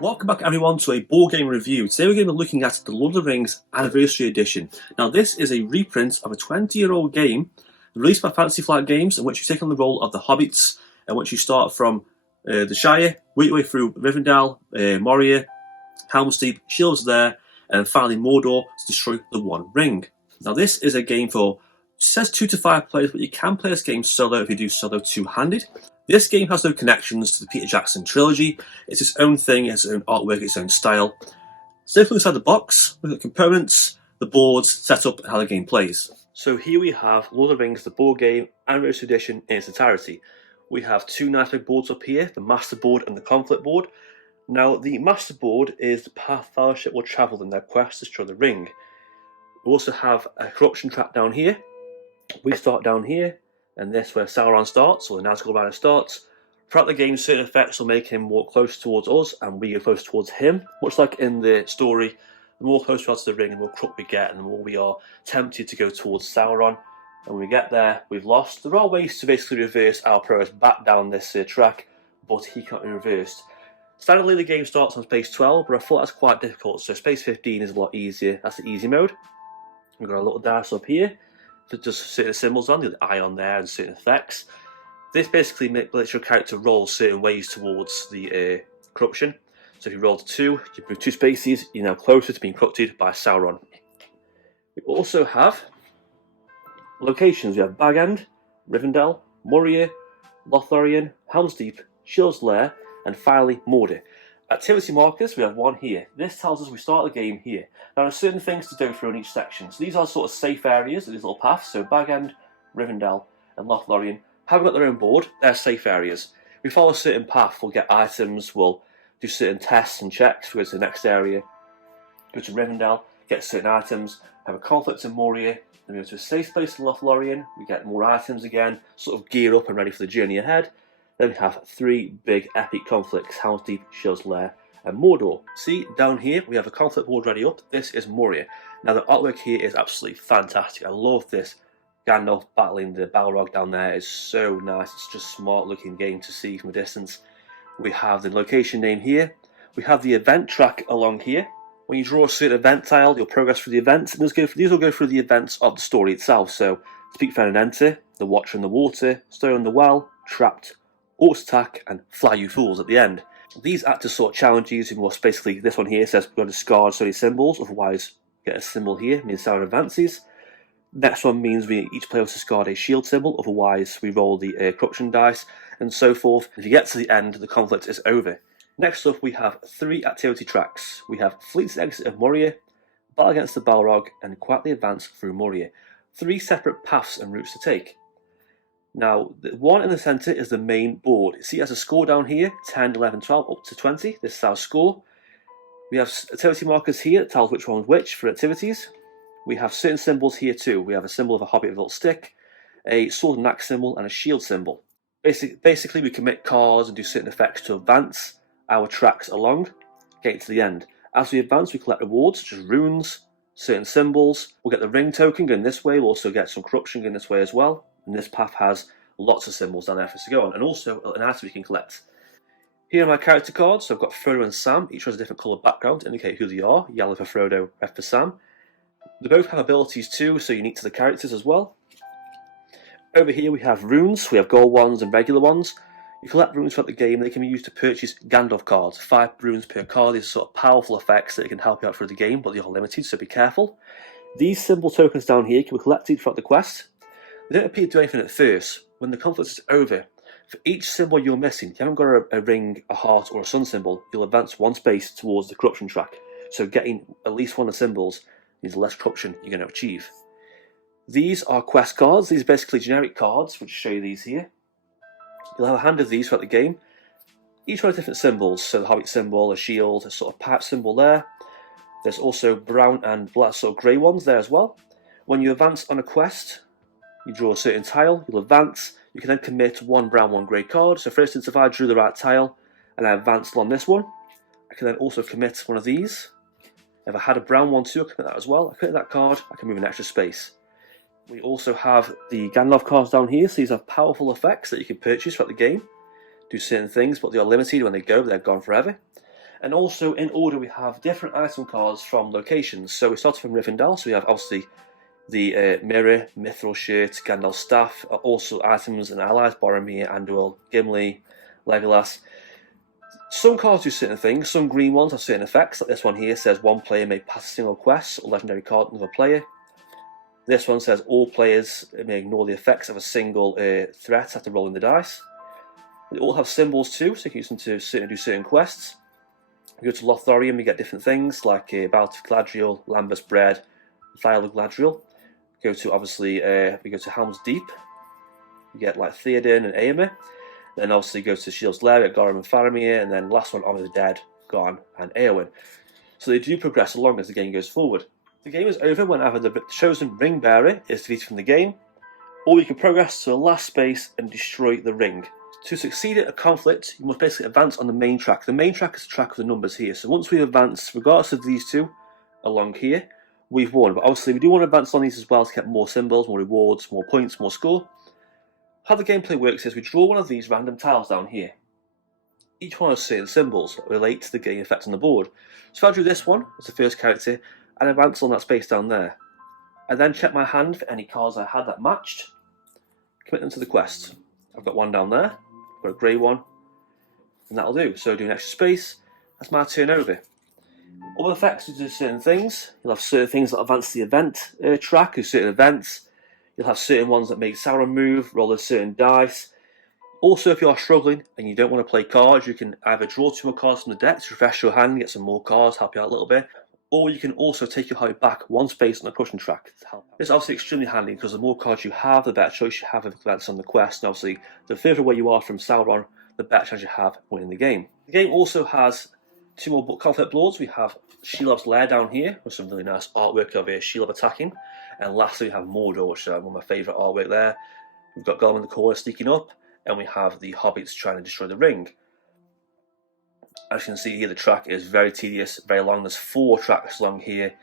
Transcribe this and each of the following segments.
Welcome back everyone to a board game review. Today we're going to be looking at the Lord of the Rings Anniversary Edition. Now this is a reprint of a 20-year-old game released by Fantasy Flight Games in which you take on the role of the Hobbits, in which you start from the Shire, work your way through Rivendell, Moria, Helm's Deep, Shields there, and finally Mordor to destroy the One Ring. Now this is a game for, it says 2 to 5 players, but you can play this game solo if you do solo two-handed. This game has no connections to the Peter Jackson trilogy. It's its own thing, it's its own artwork, its own style. So if we look inside the box, look at the components, the boards, setup, and how the game plays. So here we have Lord of the Rings, the board game, Anniversary Edition in its entirety. We have two nice big boards up here, the Master Board and the Conflict Board. Now the Master Board is the path Fellowship will travel in their quest to destroy the ring. We also have a corruption track down here. We start down here, and this where Sauron starts, or the Nazgul Rider starts. Throughout the game, certain effects will make him walk close towards us, and we go close towards him. Much like in the story, the more close we are to the ring, the more corrupt we get, and the more we are tempted to go towards Sauron. And when we get there, we've lost. There are ways to basically reverse our progress back down this track, but he can't be reversed. Standardly, the game starts on space 12, but I thought that's quite difficult, so space 15 is a lot easier. That's the easy mode. We've got a little dice up here. So just certain symbols on, the eye on there and certain effects. This basically lets your character roll certain ways towards the corruption. So if you roll to 2, you move 2 spaces, you're now closer to being corrupted by Sauron. We also have locations. We have Bag End, Rivendell, Moria, Lothlorien, Helm's Deep, Shield's Lair, and finally Mordor. Activity markers, we have one here. This tells us we start the game here. Now there are certain things to go through in each section. So these are sort of safe areas, these little paths. So Bag End, Rivendell, and Lothlorien haven't got their own board, they're safe areas. We follow a certain path, we'll get items, we'll do certain tests and checks, we go to the next area, go to Rivendell, get certain items, have a conflict in Moria, then we go to a safe place in Lothlorien, we get more items again, sort of gear up and ready for the journey ahead. Then we have 3 big epic conflicts, Helm's Deep, Shield's Lair, and Mordor. See, down here we have a conflict board ready up. This is Moria. Now the artwork here is absolutely fantastic. I love this. Gandalf battling the Balrog down there is so nice. It's just a smart looking game to see from a distance. We have the location name here. We have the event track along here. When you draw a certain event tile, you'll progress through the events, and these will go through the events of the story itself. So, Speak Fair and Enter, The Watcher in the Water, Stone in the Well, Trapped, Auto Attack, and Fly You Fools at the end. These act as sort of challenges, in what's basically, this one here says we've got to discard so many symbols, otherwise get a symbol here, means Sauron advances. Next one means we each player will discard a shield symbol, otherwise we roll the corruption dice, and so forth. If you get to the end, the conflict is over. Next up we have 3 activity tracks. We have Fleet's Exit of Moria, Battle Against the Balrog, and Quietly Advance through Moria. 3 separate paths and routes to take. Now, the one in the centre is the main board. See, it has a score down here, 10, 11, 12, up to 20. This is our score. We have activity markers here that tells which one's which for activities. We have certain symbols here too. We have a symbol of a hobbit with a little stick, a sword and axe symbol, and a shield symbol. Basically, we commit cards and do certain effects to advance our tracks along, getting to the end. As we advance, we collect rewards, such as runes, certain symbols. We'll get the ring token going this way. We'll also get some corruption going this way as well. And this path has lots of symbols down there for us to go on, and also an item we can collect. Here are my character cards. So I've got Frodo and Sam. Each has a different coloured background to indicate who they are. Yellow for Frodo, red for Sam. They both have abilities too, so unique to the characters as well. Over here we have runes. We have gold ones and regular ones. You collect runes throughout the game. They can be used to purchase Gandalf cards. 5 runes per card. These are sort of powerful effects that can help you out through the game, but they are limited, so be careful. These symbol tokens down here can be collected throughout the quest. They don't appear to do anything at first. When the conflict is over, for each symbol you're missing, if you haven't got a ring, a heart, or a sun symbol, you'll advance 1 space towards the corruption track. So getting at least one of the symbols means less corruption you're going to achieve. These are quest cards. These are basically generic cards, which show you these here. You'll have a hand of these throughout the game. Each one has different symbols. So the Hobbit symbol, a shield, a sort of pipe symbol there. There's also brown and black, sort of grey ones there as well. When you advance on a quest, you draw a certain tile, you'll advance, you can then commit 1 brown, 1 grey card. So for instance, if I drew the right tile and I advanced along this one, I can then also commit one of these. If I had a brown one too, I commit that as well. I commit that card, I can move an extra space. We also have the Gandalf cards down here, so these have powerful effects that you can purchase throughout the game. Do certain things, but they are limited when they go, they're gone forever. And also in order we have different item cards from locations. So we start from Rivendell, so we have obviously the mirror, Mithril shirt, Gandalf's staff, are also items and allies, Boromir, Andúril, Gimli, Legolas. Some cards do certain things, some green ones have certain effects, like this one here says one player may pass a single quest or legendary card to another player. This one says all players may ignore the effects of a single threat after rolling the dice. They all have symbols too, so you can use them to do certain quests. We go to Lothlorien, we get different things like Ballad of Galadriel, Lambeth's Bread, Vial of Galadriel. We go to obviously we go to Helm's Deep. We get like Theoden and Éomer. Then obviously go to Shield's Lair, we get Gorum and Faramir, and then last one, Honor the Dead, Gorn and Éowyn. So they do progress along as the game goes forward. The game is over whenever the chosen ring bearer is defeated from the game, or you can progress to the last space and destroy the ring. To succeed at a conflict, you must basically advance on the main track. The main track is the track of the numbers here. So once we advance, regardless of these two, along here, we've won. But obviously we do want to advance on these as well to get more symbols, more rewards, more points, more score. How the gameplay works is we draw one of these random tiles down here. Each one has certain symbols that relate to the game effect on the board. So if I drew this one as the first character, and advance on that space down there. I then check my hand for any cards I had that matched, commit them to the quest. I've got one down there, I've got a grey one, and that'll do. So do an extra space, that's my turn over. Other effects do certain things. You'll have certain things that advance the event track, with certain events. You'll have certain ones that make Sauron move, roll a certain dice. Also, if you are struggling and you don't want to play cards, you can either draw 2 more cards from the deck to refresh your hand, get some more cards, help you out a little bit. Or you can also take your hobby back one space on the crushing track to help. It's obviously extremely handy because the more cards you have, the better choice you have of events on the quest. And obviously, the further away you are from Sauron, the better chance you have winning the game. The game also has 2 more conflict boards. We have Shelobb's Lair down here with some really nice artwork of Shelob attacking. And lastly, we have Mordor, which is one of my favourite artwork there. We've got Gollum in the corner sneaking up, and we have the Hobbits trying to destroy the ring. As you can see here, the track is very tedious, very long. There's 4 tracks along here.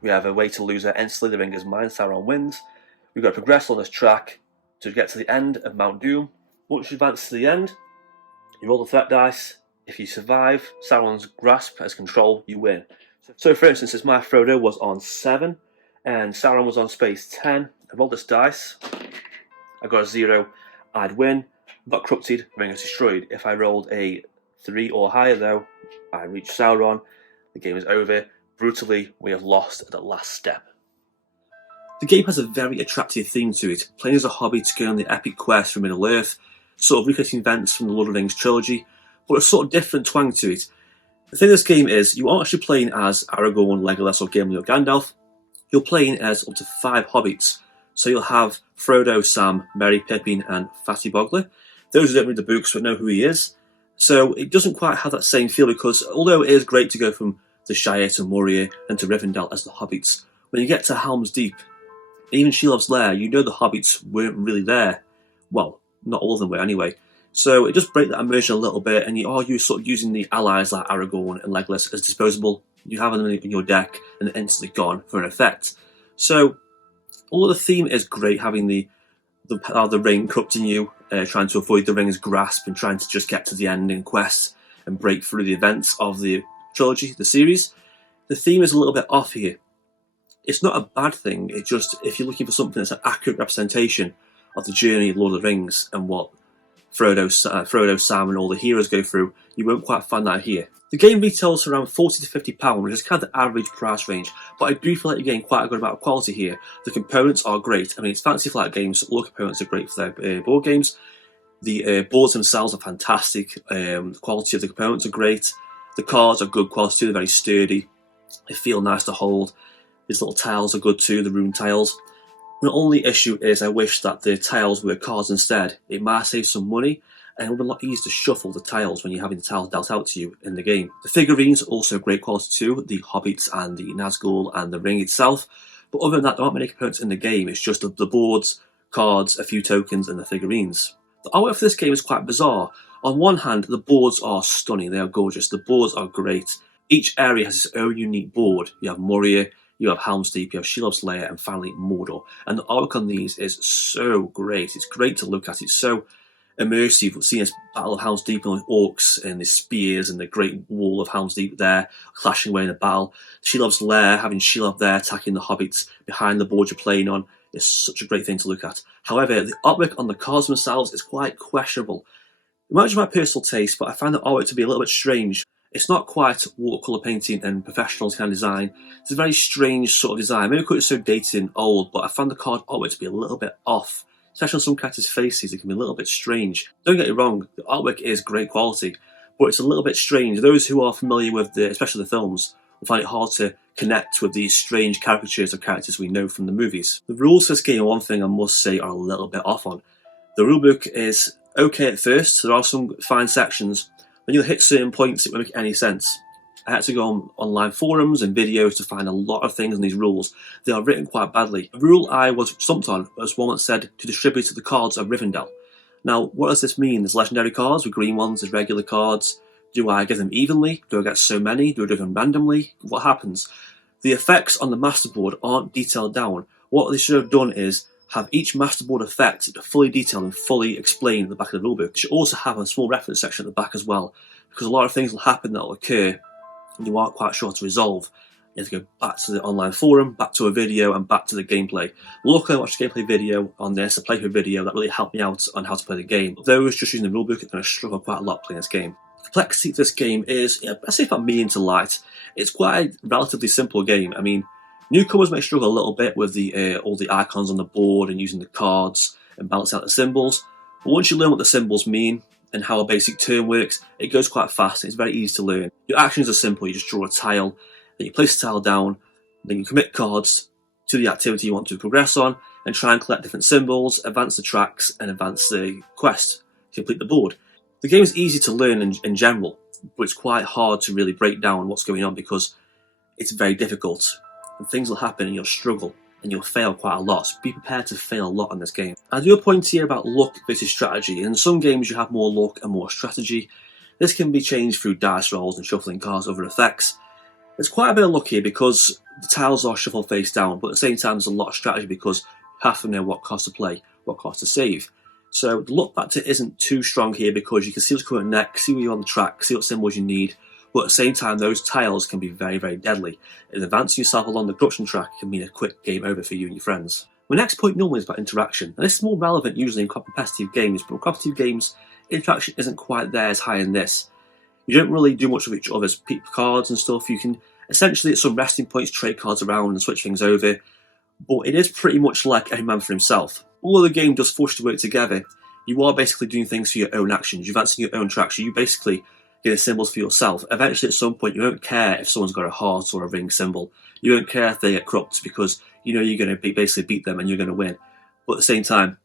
We have a way to lose it instantly. The ring is mine, Sauron wins. We've got to progress on this track to get to the end of Mount Doom. Once you advance to the end, you roll the threat dice. If you survive Sauron's grasp as control, you win. So for instance, if my Frodo was on 7 and Sauron was on space 10, I rolled this dice, I got a 0, I'd win. Got corrupted, ring is destroyed. If I rolled a 3 or higher though, I reach Sauron, the game is over. Brutally, we have lost at the last step. The game has a very attractive theme to it, playing as a hobbit to go on the epic quest from Middle-earth, sort of recreating events from the Lord of the Rings trilogy, but a sort of different twang to it. The thing of this game is, you aren't actually playing as Aragorn, Legolas or Gimli or Gandalf, you're playing as up to 5 hobbits. So you'll have Frodo, Sam, Merry, Pippin and Fatty Bogler. Those who don't read the books but know who he is. So it doesn't quite have that same feel because although it is great to go from the Shire to Moria and to Rivendell as the Hobbits, when you get to Helm's Deep, even Shelobb's Lair, you know the Hobbits weren't really there. Well, not all of them were anyway. So it just breaks that immersion a little bit and you're sort of using the allies like Aragorn and Legolas as disposable. You have them in your deck and they're instantly gone for an effect. So all the theme is great, having the ring corrupting you, trying to avoid the ring's grasp and trying to just get to the end in quests and break through the events of the trilogy, the series. The theme is a little bit off here. It's not a bad thing, it's just if you're looking for something that's an accurate representation of the journey of Lord of the Rings and what Frodo, Sam and all the heroes go through, you won't quite find that here. The game retails around £40 to £50, which is kind of the average price range, but I do feel like you're getting quite a good amount of quality here. The components are great. I mean, it's Fantasy Flight Games, so all the components are great for their board games. The boards themselves are fantastic. The quality of the components are great. The cards are good quality too, they're very sturdy. They feel nice to hold. These little tiles are good too, the rune tiles. The only issue is I wish that the tiles were cards instead. It might save some money, and it would be a lot easier to shuffle the tiles when you're having the tiles dealt out to you in the game. The figurines are also great quality too, the Hobbits and the Nazgul and the ring itself. But other than that, there aren't many components in the game. It's just the boards, cards, a few tokens, and the figurines. The artwork for this game is quite bizarre. On one hand, the boards are stunning. They are gorgeous. The boards are great. Each area has its own unique board. You have Moria, you have Helm's Deep, you have Shelobb's Lair, and finally Mordor. And the artwork on these is so great. It's great to look at. It's so immersive, seeing this battle of Helm's Deep and orcs and the spears and the great wall of Helm's Deep there clashing away in a battle. Shelob's lair, having Shelob there attacking the hobbits behind the board you're playing on, is such a great thing to look at. However, the artwork on the cards themselves is quite questionable. It might be my personal taste, but I find the artwork to be a little bit strange. It's not quite watercolour painting and professional kind of design. It's a very strange sort of design. Maybe because it's so dated and old, but I found the card artwork to be a little bit off. Especially on some characters' faces, it can be a little bit strange. Don't get me wrong, the artwork is great quality, but it's a little bit strange. Those who are familiar with especially the films, will find it hard to connect with these strange caricatures of characters we know from the movies. The rules for this game, one thing I must say, are a little bit off on. The rulebook is okay at first. There are some fine sections. When you hit certain points, it won't make any sense. I had to go on online forums and videos to find a lot of things in these rules. They are written quite badly. A rule I was stumped on was one that said to distribute the cards of Rivendell. Now, what does this mean? There's legendary cards with green ones, there's regular cards. Do I give them evenly? Do I get so many? Do I do them randomly? What happens? The effects on the masterboard aren't detailed down. What they should have done is have each masterboard effect fully detailed and fully explained at the back of the rulebook. They should also have a small reference section at the back as well, because a lot of things will happen that will occur and you aren't quite sure to resolve. You have to go back to the online forum, back to a video, and back to the gameplay. Luckily, I watched a gameplay video on this, a playthrough video that really helped me out on how to play the game. Those just using the rulebook are going to struggle quite a lot playing this game. The complexity of this game is, I say about medium to light. It's quite a relatively simple game. I mean, newcomers may struggle a little bit with all the icons on the board and using the cards and balancing out the symbols. But once you learn what the symbols mean, and how a basic turn works, it goes quite fast and it's very easy to learn. Your actions are simple. You just draw a tile, then you place the tile down, then you commit cards to the activity you want to progress on and try and collect different symbols, advance the tracks and advance the quest to complete the board. The game is easy to learn in general, but it's quite hard to really break down what's going on because it's very difficult and things will happen and you'll struggle and you'll fail quite a lot, so be prepared to fail a lot on this game. I do a point here about luck versus strategy. In some games you have more luck and more strategy. This can be changed through dice rolls and shuffling cards, other effects. There's quite a bit of luck here because the tiles are shuffled face down, but at the same time there's a lot of strategy because you have to know what cards to play, what cards to save. So the luck factor isn't too strong here because you can see what's coming next, see where you're on the track, see what symbols you need. But at the same time, those tiles can be very, very deadly. And advancing yourself along the production track can mean a quick game over for you and your friends. My next point normally is about interaction. And this is more relevant usually in competitive games, but in competitive games, interaction isn't quite there as high in this. You don't really do much with each other's cards and stuff. You can essentially at some resting points trade cards around and switch things over. But it is pretty much like every man for himself. Although the game does force you to work together, you are basically doing things for your own actions. You're advancing your own tracks. You basically get symbols for yourself. Eventually, at some point, you won't care if someone's got a heart or a ring symbol. You won't care if they get corrupt because you know you're going to basically beat them and you're going to win. But at the same time,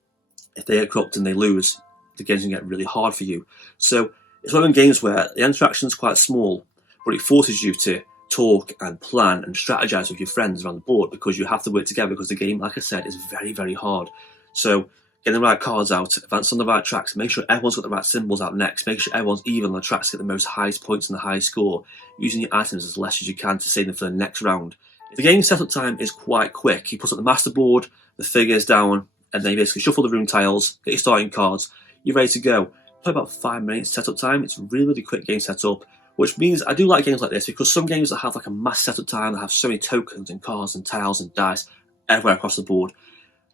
if they get corrupt and they lose, the game's going to get really hard for you. So it's one of those games where the interaction's quite small, but it forces you to talk and plan and strategize with your friends around the board because you have to work together because the game, like I said, is very, very hard. So getting the right cards out, advance on the right tracks, make sure everyone's got the right symbols out next, make sure everyone's even on the tracks to get the most highest points and the highest score, using your items as less as you can to save them for the next round. The game setup time is quite quick. You put up the master board, the figures down, and then you basically shuffle the room tiles, get your starting cards, you're ready to go. Play about 5 minutes setup time. It's a really, really quick game setup, which means I do like games like this because some games that have like a mass setup time, that have so many tokens and cards and tiles and dice everywhere across the board,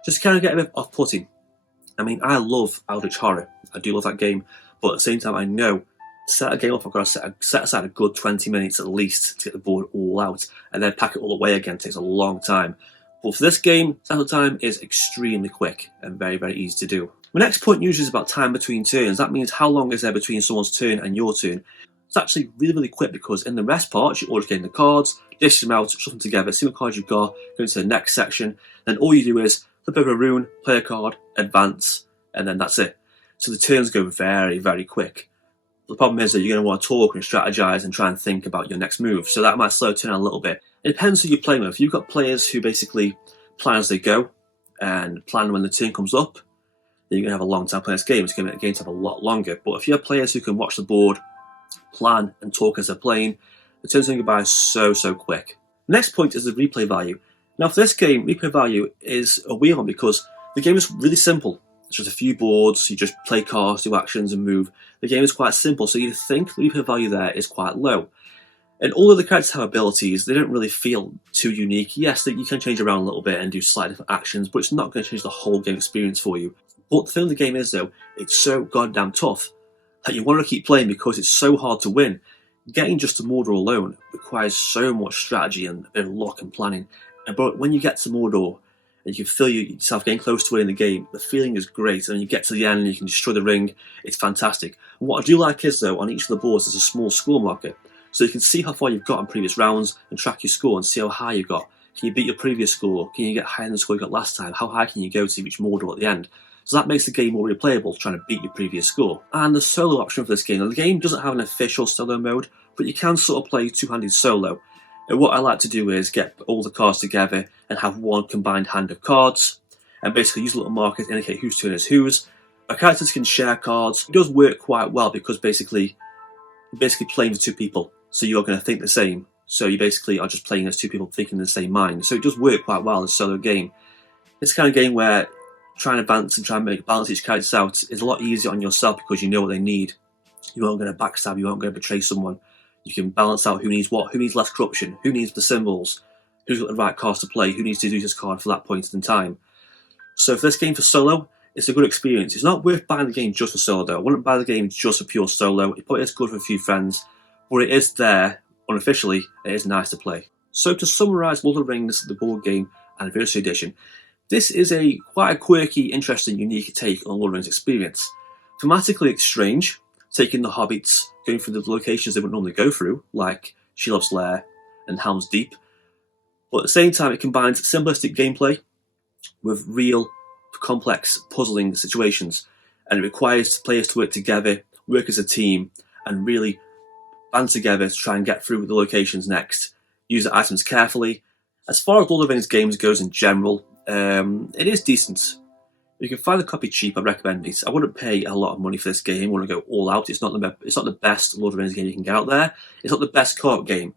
just kind of get a bit off-putting. I mean, I love Eldritch Horror. I do love that game, but at the same time, I know to set a game up, I've got to set aside a good 20 minutes at least to get the board all out, and then pack it all away again. It takes a long time. But for this game, setup time is extremely quick and very, very easy to do. My next point usually is about time between turns. That means how long is there between someone's turn and your turn. It's actually really, really quick because in the rest parts, you're always getting the cards, dish them out, shuffle them together, see what cards you've got, go into the next section, then all you do is flip over a rune, play a card, advance, and then that's it. So the turns go very, very quick. The problem is that you're going to want to talk and strategize and try and think about your next move, so that might slow a turn down a little bit. It depends who you're playing with. If you've got players who basically plan as they go and plan when the turn comes up, then you're going to have a long time playing this game. It's going to make the game take a lot longer. But if you have players who can watch the board, plan and talk as they're playing, the turns going to go by so, so quick. The next point is the replay value. Now for this game, replay value is a weird one because the game is really simple. It's just a few boards, you just play cards, do actions and move. The game is quite simple, so you'd think the replay value there is quite low. And although the characters have abilities, they don't really feel too unique. Yes, you can change around a little bit and do slightly different actions, but it's not going to change the whole game experience for you. But the thing with the game is, though, it's so goddamn tough that you want to keep playing because it's so hard to win. Getting just to Mordor alone requires so much strategy and a bit of luck and planning. But when you get to Mordor, and you can feel yourself getting close to winning the game, the feeling is great. And you get to the end and you can destroy the ring, it's fantastic. And what I do like is, though, on each of the boards there's a small score marker. So you can see how far you've got in previous rounds and track your score and see how high you got. Can you beat your previous score? Can you get higher than the score you got last time? How high can you go to reach Mordor at the end? So that makes the game more replayable, trying to beat your previous score. And the solo option for this game. Now, the game doesn't have an official solo mode, but you can sort of play two-handed solo. And what I like to do is get all the cards together and have one combined hand of cards, and basically use a little marker to indicate whose turn is whose. Our characters can share cards. It does work quite well because basically you're playing with two people, so you're going to think the same. So you basically are just playing as two people thinking the same mind. So it does work quite well as a solo game. It's the kind of game where trying to balance and trying to balance each character out is a lot easier on yourself because you know what they need. You aren't going to backstab, you aren't going to betray someone. You can balance out who needs what, who needs less corruption, who needs the symbols, who's got the right cards to play, who needs to do this card for that point in time. So for this game for solo, it's a good experience. It's not worth buying the game just for solo though. I wouldn't buy the game just for pure solo. It probably is good for a few friends, but it is there, unofficially, it is nice to play. So to summarise Lord of the Rings, the board game Anniversary Edition, this is quite a quirky, interesting, unique take on Lord of the Rings experience. Thematically it's strange, taking the Hobbits, going through the locations they would normally go through, like Shelob's Lair and Helm's Deep. But at the same time, it combines simplistic gameplay with real, complex, puzzling situations, and it requires players to work together, work as a team, and really band together to try and get through the locations next. Use the items carefully. As far as Lord of the Rings games goes in general, it is decent. If you can find a copy cheap, I recommend it. I wouldn't pay a lot of money for this game. I wouldn't go all out. It's not the best Lord of the Rings game you can get out there. It's not the best co-op game,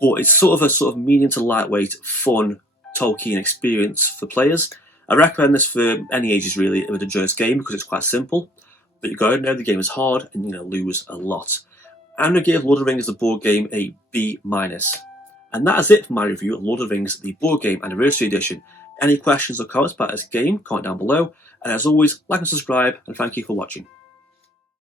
but it's sort of medium to lightweight, fun Tolkien experience for players. I recommend this for any ages really who would enjoy this game because it's quite simple, but you've got to know the game is hard and you're going to lose a lot. I'm going to give Lord of the Rings the board game a B-. And that is it for my review of Lord of the Rings the board game Anniversary Edition. Any questions or comments about this game, comment down below. And as always, like and subscribe, and thank you for watching.